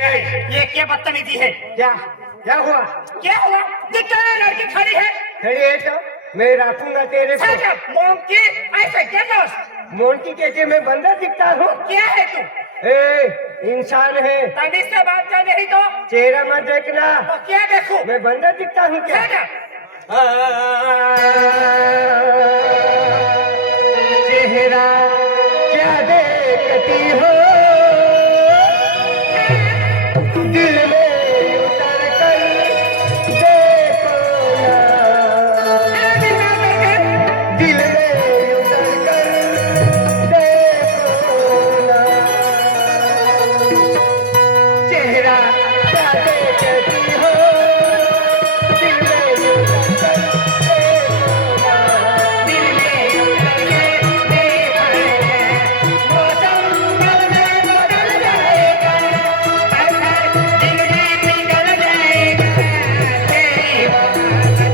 ये क्या बदतमीजी है? क्या क्या हुआ? क्या हुआ? दिखता है लड़की खड़ी है। खड़ी है तो मैं रखूंगा तेरे को। मोंकी ऐसे क्या दोस्त? मोंकी कैसे मैं बंदर दिखता हूँ? क्या है तू? ए इंसान है। तमीज से बात कर नहीं तो चेहरा मत देखना। तो क्या देखूं? मैं बंदर दिखता हूँ क्या? चेहरा क्या देखती हो, दिल में उतर कर देखो ना, दिल में उतर कर देखो ना, चेहरा क्या देखती हो, दिल में उतर कर देखो ना, दिल में उतर के देखो ना, मौसम बदल जाएगा, दिल में पिघल जाएगा, तेरी बात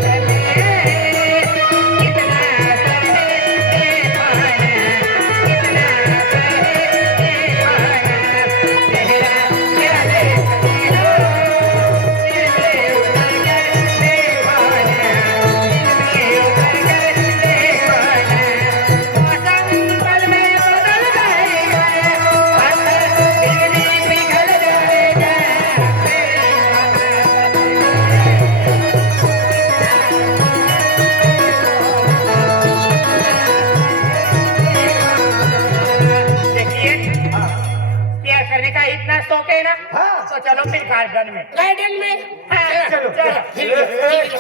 चले, कितना करे देखो ना, कितना करे देखो ना, चेहरा क्या देखती हो, दिल में उतर कर देखो ना, दिल में उतर कर देखो ना, मौसम पल में बदल जाएगा, दिल में पिघल जाएगा, देखिए प्यार करने का इतना शौक है ना, हाँ। तो चलो फिर गार्डन में। गार्डन में? हाँ, चलो। चलो ठीक है, ठीक है।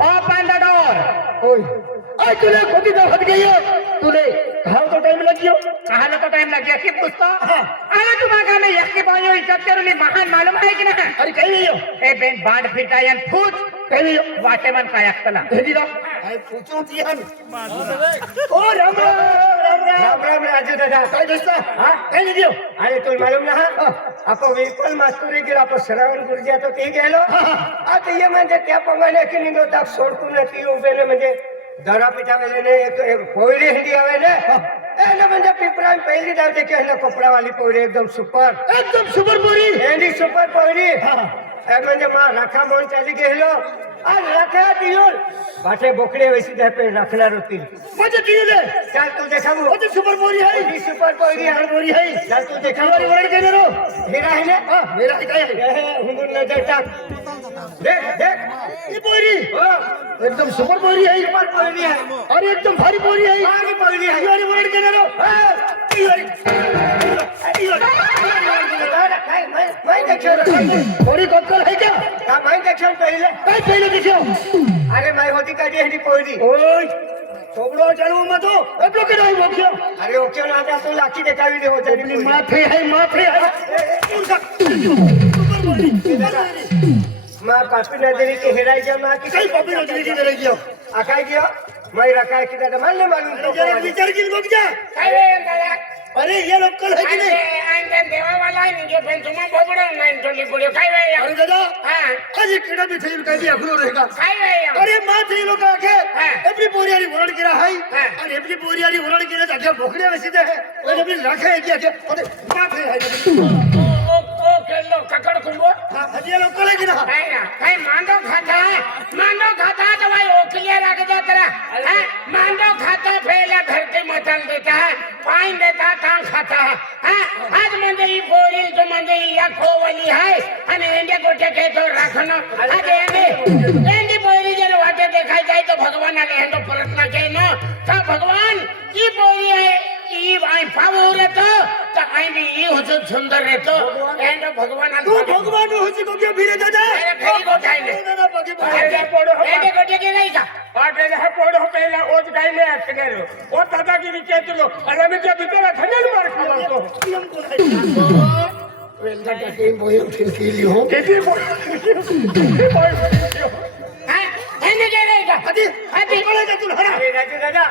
Open the door. ओए आज तूने खोदी तो हट गई हो, तूने कहा तो टाइम लग गया। कहा ना तो टाइम लग गया कि पूछतो अरे तुम्हारा में यक्की पायो इज्जत करूली महान मालूम है कि नहीं? अरे कहीं नहीं हो, ए बेन बाड फिटायन फूट कहीं नहीं हो, वाटेमन का यक्तला भेजी दो। आई पूछो दियन ओ राम राम राम राम राजू दादा काय दोस्ता हां कहीं नहीं दियो। अरे तुला मालूम ना आपो वेपल मास्तुरी गेला आपो श्रावण गुरुजी तो ते गेलो आता ये म्हणजे त्या प्रमाणे की निघो ताक सोडतो ना ती उभेले म्हणजे दरा पिठावेले ने एक पोयरी हिंदी आवेले એને म्हणजे पिपरा पहिली दावते के ना कपड़ा वाली पोयरी एकदम सुपर पोयरी एंडी सुपर पोयरी ए म्हणजे मा राखा मोन चाली गेलो आज राखा दियोल बाटे बोकड़े वैसी दे पे रखना रोती मुझे दियोले चल तू देखा वो तो सुपर पोयरी है ये सुपर पोयरी है पोयरी है चल तू देखा वाली वर्ड के रो मेरा है ना हां मेरा है हुंगुर नजर टाक देख देख ये पोयरी एकदम सुपर पोयरी है सुपर पोयरी है और एकदम भारी पोयरी है भारी पोयरी है ये वर्ड के रो मैं देखो थोड़ी कक्कल है क्या हां मैं देखो पहले देखो अरे मैं होती का जी पोयरी ओए छोबड़ो चलू मत हो એટલો કે નહીં ઓક્યો અરે ઓક્યો ના જા તો લાખી દેખાવી દે હો તેની માથે है मां पापी नजरी के हेराई जा मां की कई पापी नजरी की हेराई गयो आकाई गयो मैं रखा की दादा मान ले मालूम जरा विचार की लोग जा काय रे दादा अरे ये लोकल है कि नहीं आंगन देवा वाला है जो पेंचुमा बोबड़ो नाइन टोली बोलियो काय वे अरे दादा हां आज किडा भी थई काय भी अखलो रहेगा काय वे अरे मां थई लोग आके एवरी बोरियारी वरण गिरा है हाँ। और एवरी बोरियारी वरण गिरा जाके भोकड़े वैसे दे है और जब रखे है कि अरे मां थई है ओ केलो ककड़ कुंबो हां हजे लोकल है कि ना काय मांडो खाता तो भाई ओखलिया रख जा तेरा हां मांडो खाता पहले धरती मचल देता है पानी देता टांग खाता है हां आज मंदे ई बोरी तो मंदे या खोवली है અને એંડે ગોઠે કે તો રાખનો આજે એંડી બોરી જે વાटे દેખાઈ જાય તો ભગવાન આલે હેંડો પ્રશ્ન કે ન કા ભગવાન ई बोरी है ई आई पावो रे तो आई भी ई हो सुंदर रे तो एंडो भगवान आले तू भगवान हो जी को क्या फिरे दादा अरे फेरी गोठाई ले दादा पगे एंडे पोड़ो एंडे गोठे के नहीं का आटे है पोड़ो पहला ओज गाइले अटकेरो ओ दादागिरी केतलो अरे में के भीतर खंडन मार खबर को वेलगटा के बोई उठिल के लियो केती बोई हां एंडे के नहीं का हदी बोले तू हरा अरे राजू दादा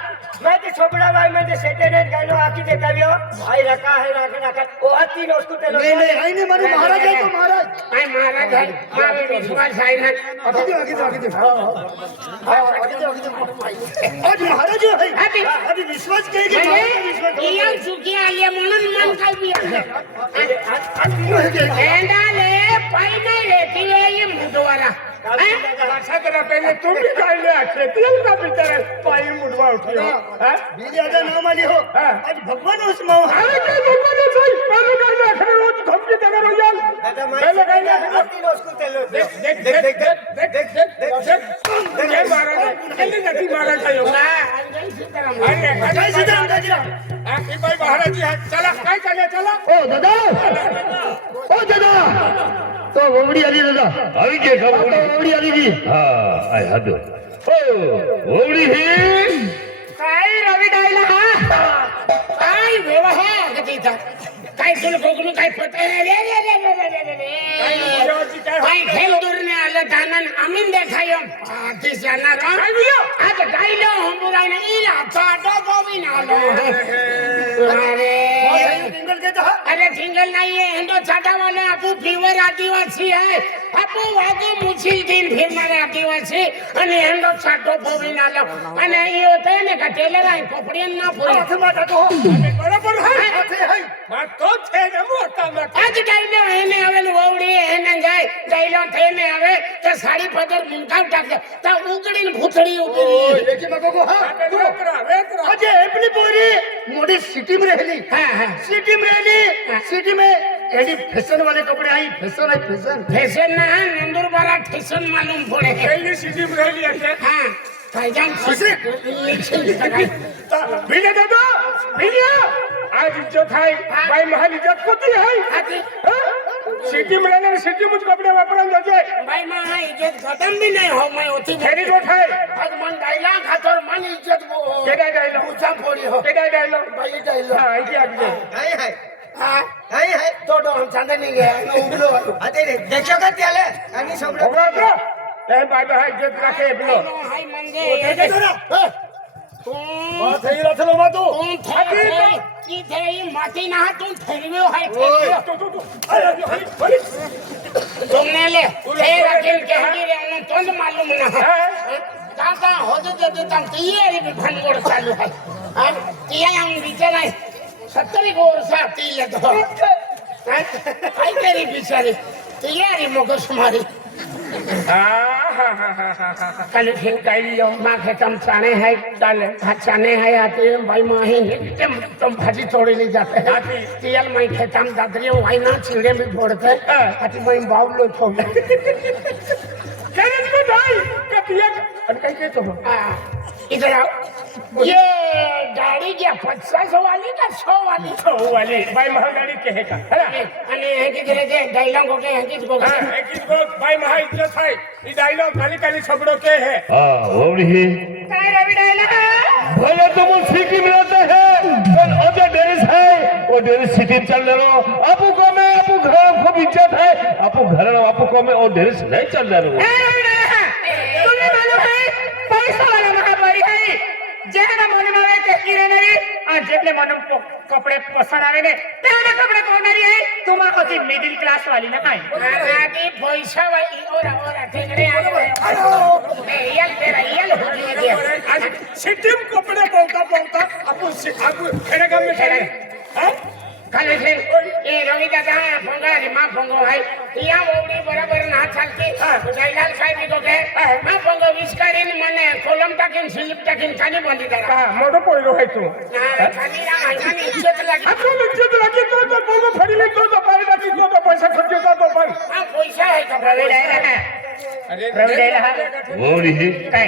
मैं तो छोपड़ा भाई में सेटेनेट गाइलो आकी देखावियो भाई रखा है रखा ओ अति नो उसको तेलो नहीं आई ने मारू महाराज है तो महाराज आई महाराज है मारे विश्वास है ना आगे दे हां आज महाराज है अभी विश्वास कहे कि विश्वास काय बी हेंडाले पाई नहीं रहती है ये मुंडवाला सतरा पहले तुम भी काढले खेतील का बिचारा पायी मुडवा उठी हो बिलियाचा नाम आली हो आज भगवान उस माव अरे काय भगवान सोई पहले काय ना खरे रोज धमकी देणार हो यार पहले काय ना तीन उसको तेलो देख काय मारा केली नक्की मारा काय होगा अरे काय सीताराम दाजीरा ही बाई महाराजी आहे चला काय चालले चला ओ दादा तो वोवडी आली दादा આવી કે ખબર वोवडी आली जी હા આ હદ ઓ ઓવડી હી काय रवी डायला हा काय व्यवहार गतीचा काय तुला कोकणू काय पत रे रे रे रे रे रे रे काय खेळ दूरने आलं दानन आम्ही देखायो ती जाणार आज डायलो हम बुराई इला चाटो गोविन आलो अरे टिंगल नहीं है हिंदू चाटा वाले आपू फीवर आदिवासी है आपू वागो मुछिल दिन फिरणारे आदिवासी आणि हिंदू चाटो गोविन आलो आणि ये होते ने का टेलर आहे कपडे ना पुरे बरोबर है बात तो छे ने मोटा आज डायलो हेने आवे वोवडी हेने जाय डायलो थेने आवे ते साडी पदर मुंकाव टाकले ता उगडीन भुतडी उगडी लेकी मगो हा वेतरा अजे आपली पोरी मोठी सिटी में रहली हां सिटी में रहली सिटी में एडी फैशन वाले कपड़े आई फैशन है फैशन फैशन ना नंदुरबारा फैशन मालूम पड़े पहली सिटी में रहली है हां भाईजान खुशी भीले दादा भीले आज इज्जत है भाई महल इज्जत कोती है सिटी में रहने सिटी मुझ कपड़े वापरन जाजे भाई मां इज्जत खत्म भी नहीं हो मैं होती फेरी गोठ है आज मन डायला खातर मन इज्जत वो केडा डायलॉग ऊंचा फोड़ी हो केडा डायलॉग भाई डायलॉग हां आई आगे है हां है तो हम चांदे नहीं गए उगलो अरे देखो का त्याले आणि सोबत होगा तो ए बाबा है इज्जत रखे बोलो हाय मंगे बात है रथलो मातू की थे माटी ना तुम फेरवे है तुमने ले ए रखिल के हगी रे उन तो मालूम ना काका हो दे तम तैयारी भी भनगोड़ चालू है हां ये हम विचार है 70 को वर्ष आती है तो काय करी बिचारी तैयारी मगस मारी कल फिर कहियो माँ के तुम चाने है डाले चाने है आते भाई माँ ही तुम भाजी तोड़ी ले जाते हैं तियल मैं खेतम दादरी भाई ना चिड़े भी फोड़ते आती मैं बाउल लो छोड़ कहने में भाई कतिया और कहीं के तो इधर आओ ये गाड़ी क्या 50 वाली का 100 वाली भाई महंगाड़ी कहे का है ना અને હકી કરે છે ડાયલોગ ઓકે હકી કો हां एक को भाई महा इज्जत है ये डायलॉग खाली खाली छबड़ो के है હા ઓવડી હી काय रवि डायलॉग भले तुम सिटी में रहते हैं पर ओजे डेरिस है वो डेरिस सिटी में चल रहे हो आपू को में आपू घर को इज्जत है आपू घर आपू को में वो डेरिस नहीं चल रहे हो रवि डायलॉग तुम्हें मालूम है पैसा वाला महामारी है जेना मन में आवे ते कीरे नहीं आ जेटले मन कपड़े पसंद आवे ने तेरे कपड़े कोणारी है तुम होती मिडिल क्लास वाली ना काय आधी पैसा वाली ओरा ठेकरे आले रियल तेरा रियल हो गया आज सिटी में कपड़े बोलता आपू खेड़ा काम में खेड़े हैं कल फिर ये रवि दादा पंगा रे मां पंगो है या ओडी बराबर ना चलती जायलाल काय भी को के मां पंगो विस्कारीन मने कोलम टाकिन स्लिप टाकिन खाली बंदी करा मोटो पोइलो है तू खाली रा हानी इज्जत लगी आपको इज्जत लगी तो बोलो फड़ी ले तो पारे बाकी तो पैसा खर्च तो पर हां पैसा है का रवि डायला अरे रवि डायला ओवडी ही काय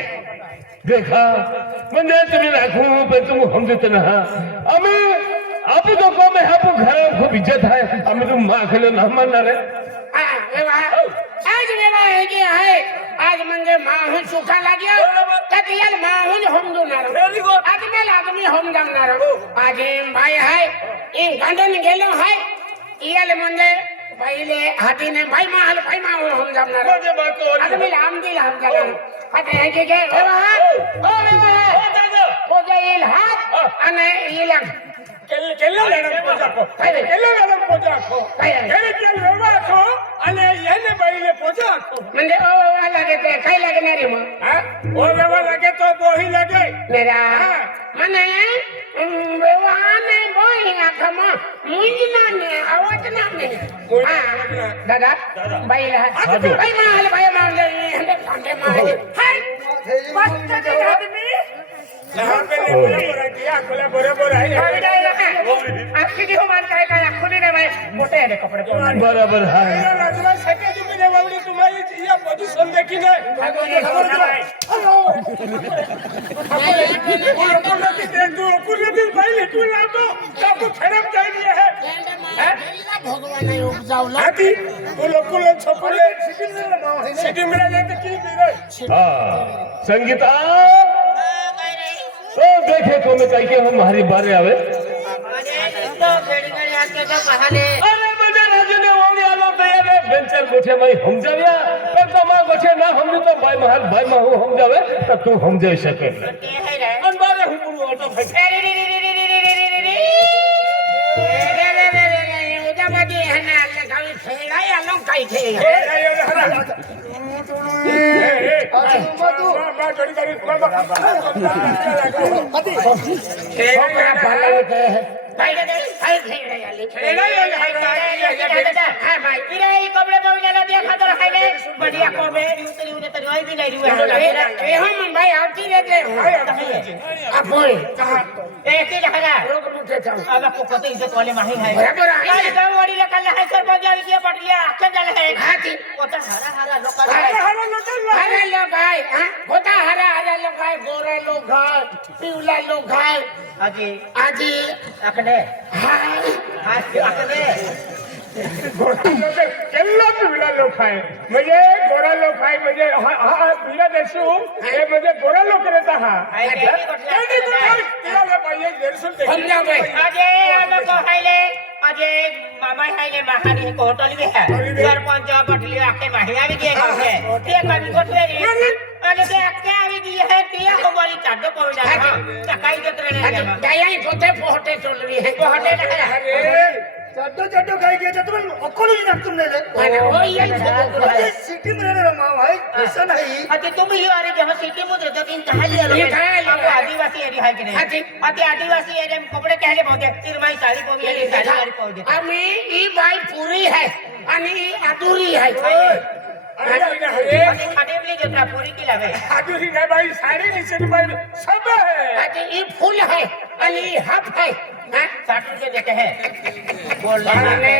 देखा म्हणजे तुम्ही राखू पे तुम हम देते ना हमें आपू तो को में आपू घर खूब इज्जत है हमें तुम मां खेलो ना मानना रे हां आज वेवा है कि है आज मंगे माहून सुखा लाग्या तदियल माहून हम दो ना आज में आदमी हम जाणार आज भाई है इन गंडन गेलो है इयल मंगे पहिले हातीने भाई माहल भाई माहून हम जाणार आदमी लाम दिल हम जाणार आता है कि वेवा ओ दादा हो जाईल हात आणि इला केल्लो लेडम पोजाको केले केल वेवाको आणि याने बाईले पोजाको म्हणजे ओ लागे ते काय लागणार रे मग हां ओ वेवा लगे तो बोही लगे मेरा मने वेवाने बोही आखमा मुंजना दादा बाई साधू. बाई म्हणाले बाई मागले भांडे मारले बरोबर आहे आखी दिवस मान काय काय आखोली नाही बाई मोठे आहे कपडे बराबर आहे भगवान उपजावलं हाँ संगीता ओ देखे तो मैं कहीं के हम हमारी बारे आवे अरे मजा राजू ने ओंगे आलो तैयार है बेंचर गोठे भाई हम जाविया पर तो मां गोठे ना हम तो भाई महल हम जावे तब तू हम जा सके अनबारे हम पुरो ऑटो भाई उदाबादी है ना लगावी खेड़ा या लोग काई खेड़ा होता हरा हरा लोग है गोरा लोग है पिवला लोग है आजी आकडे केल्ला पिवळा लोक आहे म्हणजे गोरा लोक आहे म्हणजे हा पिवळा देशू हे म्हणजे गोरा लोक रहता हा अजय मामा हायले महारी को होटल भी है सरपंच पटली आके महिला भी दिए गए है ये कभी कोठे रे अरे ते आके आवी दी है ते हमारी चाडो पविला हां तकाई जतरे ने दयाई कोते पोहटे चल रही है पोहटे ना अरे चड्डो काय घ्यायचं तुम्ही अकोली ना तुमने रे ओ ये सिटी में रहने माँ भाई ऐसा नहीं अते तुम ही अरे जहां सिटी में रहते तीन कहां लिया लो आदिवासी एरिया है कि नहीं अते आदिवासी एरिया में कपड़े कहले बहुत तिरमाई साड़ी को भी है साड़ी को भी आम्ही ही बाई पुरी है आणि अधुरी है अरे खादेवली जत्रा पूरी की लावे आधुरी नाही बाई साडी निसरी बाई सब है आणि ही फुल है आणि हाफ है 60 रुपए देते हैं बोल अरे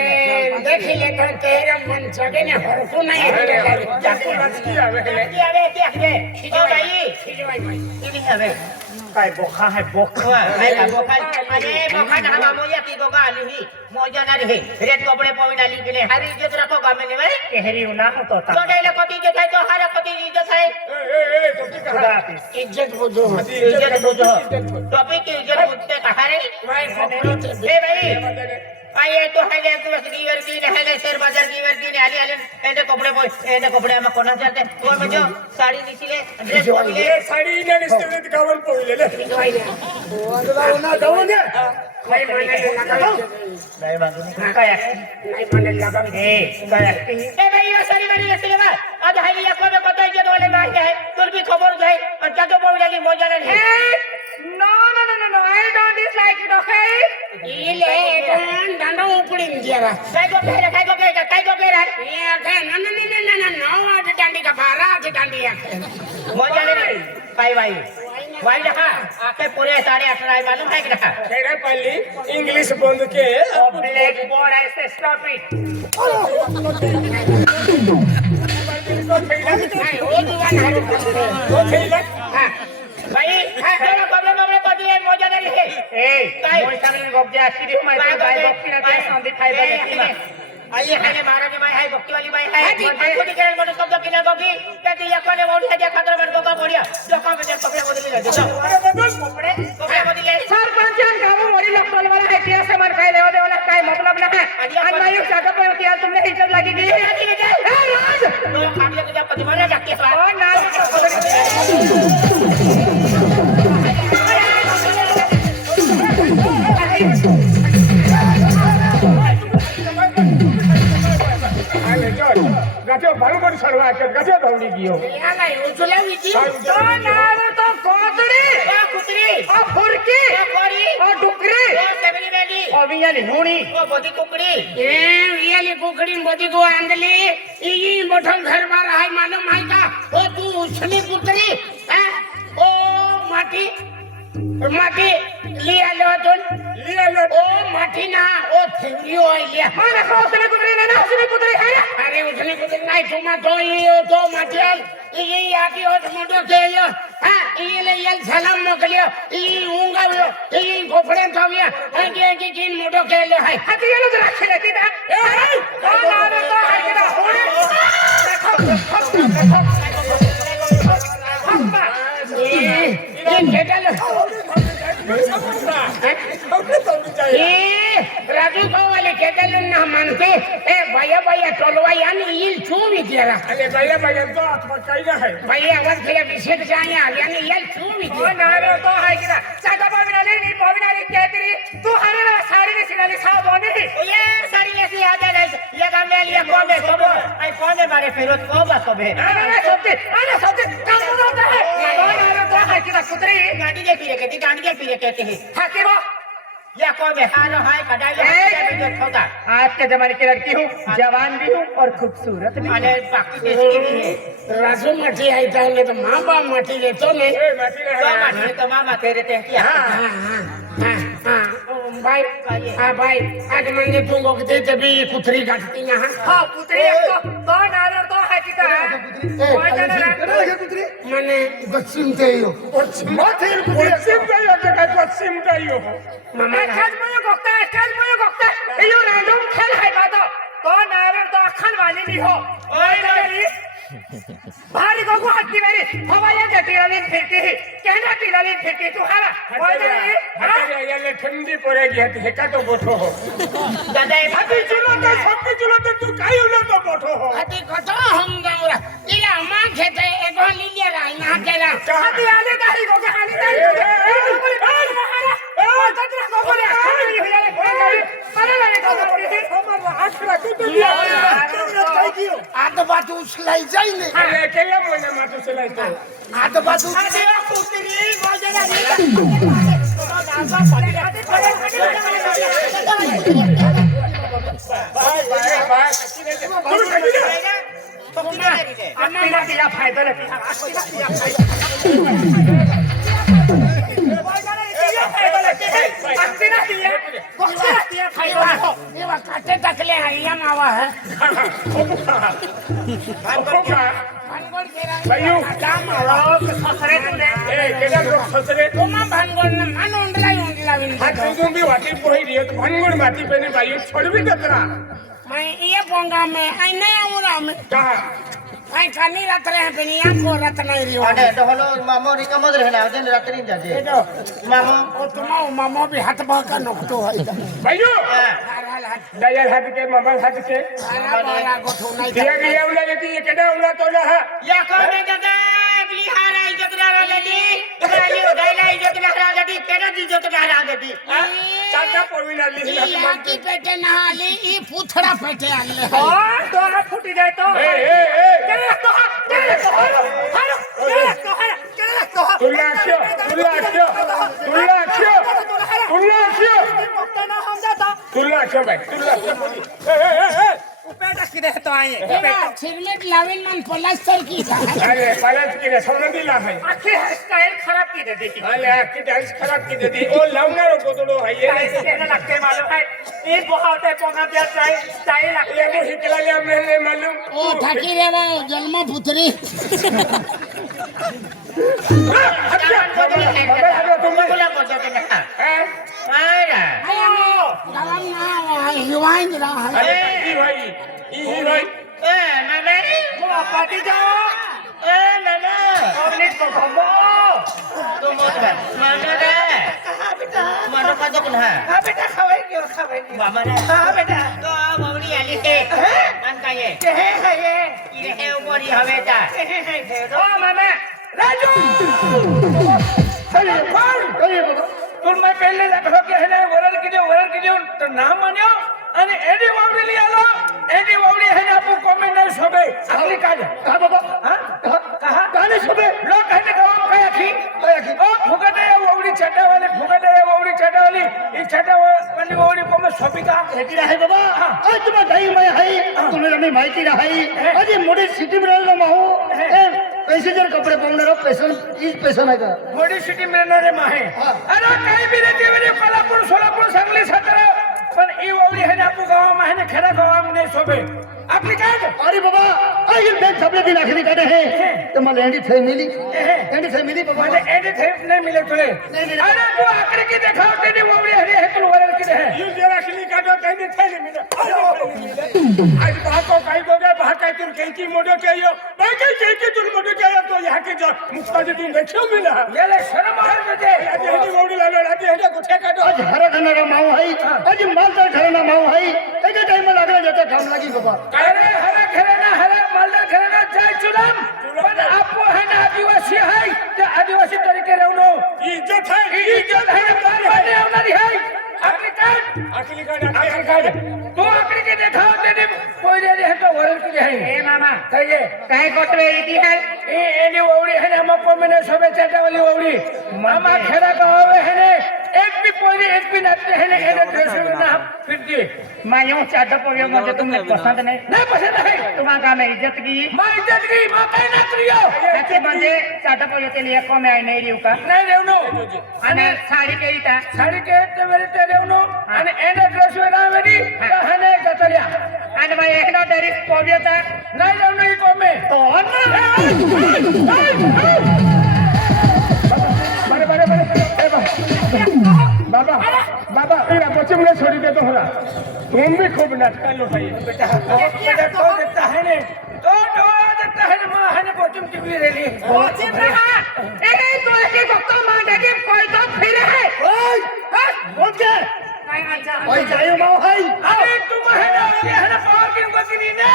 देख ले तो तेरा मन जगे ने हरकू नहीं है जाती बस की आवे आवे देख ले ओ भाई खिजवाई भाई ini है काय बोखा है बोखा नहीं बोखा अरे बोखा ना हम मोया की बोखा आली ही मोजा ना रे रेड कपड़े पहन आली के लिए हर इज्जत रखो गांव में भाई केहरी उना तो तो डेले कति इज्जत है तो हर कति इज्जत है तो की कहा इज्जत बुझो इज्जत बुझो टॉपिक की इज्जत बुझते कहा रे भाई ए भाई आये तो है ले बस गिवर की है ले शेर बाजार गिवर की आली आली एने कपड़े हम कोना चलते और में जो साड़ी निचले ड्रेस पहले साडी ने निसते गावन पोइले खिजवाई ने ना जाऊ दे भाई माने लगा नहीं बांधू काय नहीं माने लगा ए भाई ये सारी वाली ले बा आज हाईली या कोने पता है वाले में है तुल भी खबर जाए और क्या तो बोल जाली मौजा ने No, I don't dislike it, okay? इले डंडा उपड़ी दिया काय को कह रहा ये के ना आज डंडी का 12 आज डंडी है मौजा ने भाई भाई रहा आके पूरे 18:30 मालूम है कि रहा तेरे पहली इंग्लिश बंद के ब्लैक बोर्ड ऐसे स्टॉप इट नहीं वो दुकान है हां भाई चलो प्रॉब्लम पति है मौजा ने है ए मोर सामने गप जा सीधी मैं तो भाई बक्सी ना पे संदीप भाई बक्सी आइए है महाराज भाई है भक्ति वाली भाई है को दिखे मोटे शब्द किना गोगी कहती या कोने मोड़ है खातर बन को बढ़िया लोका में कपड़े बदल ले दो कपड़े बदल ले सरपंच गांव मोरी लोग वाला है क्या से मन काय लेवा देवाला काय मतलब ना है अन्याय जगह पर होती है तुमने इज्जत लगेगी तो खाने के जब पति मारा जाके ओ ना गाठो भालो बड़ी सरवा के गाठो धौड़ी गियो यहाँ नहीं उछला विधि तो ना तो कोतडी ओ कुत्री ओ फुरकी ओ कोरी ओ डुकरी ओ सेबरी बेली ओ वियानी हुणी ओ बोदी कुकड़ी ये कुकड़ी मोदी को आंदली ये मोठं घर बार आहे मालूम आहे का ओ तू उछली कुत्री हा? ओ माटी माटी लिया लो ओ माटी ना ओ थेवली होय लिया माने को उसने कुतरी ने ना उसने कुतरी है अरे उछली कुत्री नाही तुम्हा तो माटी आल ये याकी होत मोठो केयो हा ये यल सलाम मोकलियो ये उंगाव्यो ये गोफडे थाविया आणि की किन मोठो केलो हाय हाती येलो जरा खेले ती ना ए तो नारे तो है कि ना हुणी ये केटल राजू भाऊ वाले केटल ना मानते ए भैया टोलवा यानी इल छू विद्याला अरे भैया तो आत्मा काही नाही भैया आवाज खेळा विषय जाणे यानी इल छू ओ विद्या नारे तो है कि ना सागा बाविनाली नी बाविनाली केतरी तू हरे ना साड़ी ने सिनाली सा बोनी ये सारी ऐसी याद है ये काम में लिया कौन है सब आई कौन है मारे फिरोज को बस सब है अरे सबते काम होता है ओ नारे तो है कि ना कुतरी गाड़ी के पीरे कहती गाड़ी के पीरे कहते हैं हाकी वो या कौन है हालो हाय कडाई लो जो छोटा आज के जमाने की लड़की हूँ जवान भी हूँ और खूबसूरत भी अरे बाकी देश की भी है राजू माटी आहे त्याने तर माँ बाप माटी देतो ने तो माने तो मामा तेरे ते क्या बाय बाय आज म्हणजे तू बघते ते बी कुत्री गाठती ना हाँ पुत्री एक तो नारे तो है कि ना कोई जाने ना मने पश्चिम ते यो पश्चिम काही मामा एकाच मुझे गोखता यो रैंडम खेल है बात तो नारे तो अखन वाली नहीं हो ओए मेरी भारी को हत्ती मेरी हवाया जटीरालीन फिरती है कहना टीरालीन फिरती तू हरा ओए मेरी याले थंडी पडेगी हे का तो मोठो हो दादा हाती चुलो तर तू काय उलो तो मोठो हो अति कतो हम जाऊरा इला मां खेते एगो लिलिया राई ना केला हाथी आले दाही को हाली दाही को महारा ओ जतरा को बोले खाली हो जाए कोई अरे लगे तो पड़ी है हमर आखरा तू तो दिया आद बाजू उछलाई जाई ने अरे केला मोने मातु चलायतो आद बाजू अरे पुत्री बोलना नहीं बाय अपना दिया फायदा नहीं देवा काटे टाकले आहे या मावा है भानगड केला बायू काम आवा ससरे तुमने ए केला रोग ससरे तुम्हा भानगड न मान उंडला विन हा तू भी वाटी पोही दियो तो भानगड माती पेने बायू छोड़वी कतरा मैं ये पोंगा में आई नहीं आऊंगा मैं कहा आई खानी रात रहे हैं पेनिया को रात नहीं रियो अरे तो हलो मामो री कमद रहना दिन रात्रि नहीं जाते मामो ओ तुम्हारा मामा भी हाथ बहका नोकतो है बायू हाल हाथ दयाल हाथ के मामा हाथ के खाना बारा गोठो नहीं दिया गया उला लेती ये केडा उला तो ना या कौन है दादा अगली हारा इज्जत ना लेदी उगाली उगाला इज्जत ना लेदी तेरा इज्जत ना लेदी चाचा पोविना ली ये की पेटे नहाली ई फुथड़ा पेटे आले और तो हाथ फूटी जाए तो ए तुला भाई सिरमेट लाविन मन प्लास्टर की अरे पालत की समझी ला भाई आखिर स्टाइल खराब की दे दी अरे आपकी डांस खराब की दे दी ओ लावणार को तो है ये कैसे लगते मालूम है ये बहुत है पोंगा पे स्टाइल लगते ये को हिकला ले हमने मालूम ओ ठाकी रे वो जन्म पुत्री बोला बोलते ना आरा गरम ना हिवाइन रहा है अरे ई भाई ए मामा पार्टी जाओ ए मामा पब्लिक को खबो तुम मत कर मामा रे कहां बेटा मानो का तो है हां बेटा खावे मामा रे हां बेटा तो मौली आली है मन का ये है ये ऊपर ही है बेटा ओ मामा राजू तुम मैं पहले देखो के है वरर की जो तो नाम मान्यो અને એડી વાવડી લઈ આલો એડી વાવડી હે આપુ કોમેન્ટ શોભે અગલી કાઢ कहा बाबा હા કહા गाणे शोभे लोक आहे गावात काय आखी फुगत आहे ओवडी छटावाली ही छटावाली ओवडी कोम शोभी का एकी आहे बाबा आज तुम्हा दाई मै आहे तुम्हाला मी माहिती नाही अजी मोठी सिटी मिळालो माहू पैसे जर कपडे पाहणार पैसा नाही का मोठी सिटी मिळणारे माहे अरे काही बी रे देवरी कोल्हापूर सोलापूर सांगली सातारा पण ही ओवडी आहे ना आपू गावा माहे ना खरा गावा मध्ये शोभे आपली काय अरे बाबा आज बॅग छापले दिन आखरी काढे है तो मला एंडी થઈ मिली बाबा म्हणजे एडी थे नहीं मिले तुले अरे तू आखरी की देखाव तेरी ओवडी है तुल वरल की है यू जरा खिली काढो काही थे नाही मिले आज बाको काही गोगे भाका तुर काही मोडो केयो बाकी काही तुर मोडो केयो तो यहाँ के जो मुक्ताजी तुम देखियो मिला गेले शरम आहे तुझे आज हेडी मोडी लागो राती हेडा गुठे काढो आज हरा खाणारा माऊ आहे आज मालदार घराना माऊ आहे एका टाइम लागला जाता काम लागी बाबा अरे हरा घराना हरा मालदार घराना जाय चुलम पण आपो है ना आदिवासी है ते आदिवासी तरीके रहनो इज्जत है बाने होणारी है आखरी आखिली काढ तू आखरी के देखाव तेने कोई रे है तो वरल की है ए मामा कहिए काय गोटवे इदी है ए एनी ओवडी है ना मको मने सबे चटावाली ओवडी मामा खेरा गावे है ने एक भी पोरी एक भी नाते है ने एने ड्रेस में ना फिर दी मायो चादर पव्यो मुझे तुम्हें पसंद नहीं नहीं पसंद है तुम्हारा काम है इज्जत की मां इज्जत की मां काय ना करियो ऐसे बंदे चादर पव्यो के लिए को मैं नहीं रिउ का नहीं रेवनो અને સાડી કેવી તા साड़ी के ते मेरे ते रेवनो અને एने ड्रेस में ना मेरी कहने गतरिया અને ભાઈ એકનો ડેરી પવ્યો તા नहीं रेवनो ई को में તો बाबा बाबा तेरा बच्चे मुझे छोड़ी दे तो होला तुम भी खूब नाटका लो भाई बेटा तो देता है ने तो देता है मां है ने पोचम टीवी रेली પોચી રહા એ તો એકે ગપ્પા માંડે કે કોઈ તો ફિરે હે ओय बोल के કાઈ આચા ओय जायो माऊ है अरे तुम है ना ये है ना पावर की बकरी ने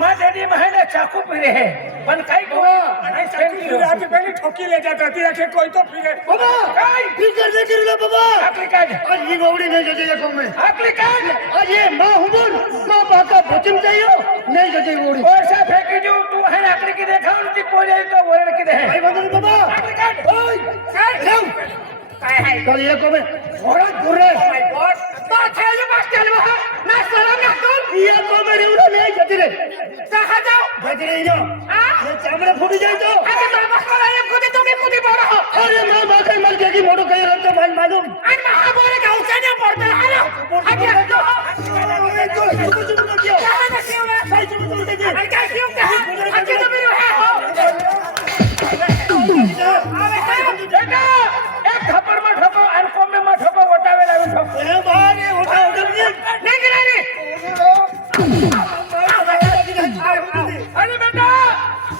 मां डैडी में है ना चाकू पीरे है पण काई को नहीं साइकिल रात पहले ठोकी ले जाता थी आके कोई तो फिरे बाबा काई फिर कर दे रे बाबा आखरी काट आज ये गोवड़ी नहीं जजे ये को में आखरी काट आज ये मां हुबुर मां बाका बचम चाहिए नहीं जजे गोवड़ी पैसा फेंकी जो तू है ना आखरी की देखा उनकी कोई तो वरण की दे भाई बदन बाबा आखरी काट ओय जाओ કાઈ હે कल ये को में घोड़ा घुरे માય ગॉड તો થેલી બસ ચલવા ના શરમ ના તું ये को में रेवड़ा नहीं जती रे कहां जाओ बज रही ना हां ये चामड़े फूट जाए तो अरे तो बस को ये खुद तो भी खुद बड़ा हो अरे मां बाका मर गई की मोटो कहीं रहते मन मालूम अरे महा बोले का उसे नहीं पड़ता है अरे तो चुप किया कहां ना क्यों है भाई चुप के अरे क्या क्यों कहा अच्छे तो मेरे है हो बेटा एक थप्पड़ में ठोको और कोम में ठोको गोटावे लावे ठोको ए बारे उठा नहीं गिरानी अरे बेटा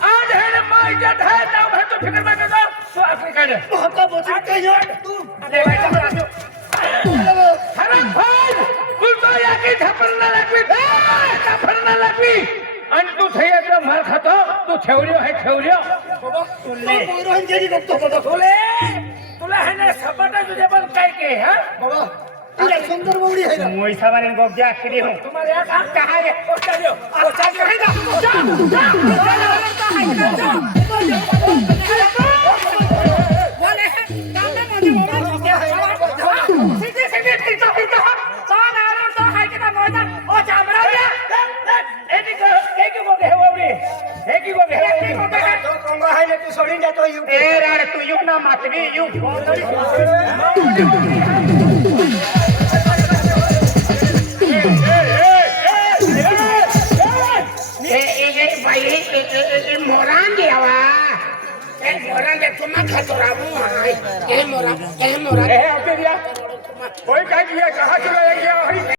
आज है ना मां इज्जत है तब है तो फिक्र मत करो तो आखरी काट हका बोची कहियो तू अरे भाई तुम राजू हराम भाई कुल तो याकी थप्पड़ ना लगवी थप्पड़ ना लगवी आणि तू थैया तो मार खातो तू ठेवलियो है ठेवलियो तुले पुरण जेडी बघतो बाबा तुला है ना सपाटा तुझे पण काय के हां बाबा तुला सुंदर गोवड़ी है ना मोई सावाने गोग जा आखरी हो तुम्हारे यहाँ कहाँ है पोस्टालियो बोले काम में मुझे मोबाइल सीधे सीधे फिरता फिरता तो नारो तो है कि ना मोजा ओ चामड़ा गया एक ही को है तो कंगा है ने तू छोड़ी दे तो यू ए राड़ तू यू ना मतवी यू भाई मोरान दियावा मोरान दे तुम खातो रामू हाय ए मोरा ए आके दिया कोई काय किया कहां चला गया भाई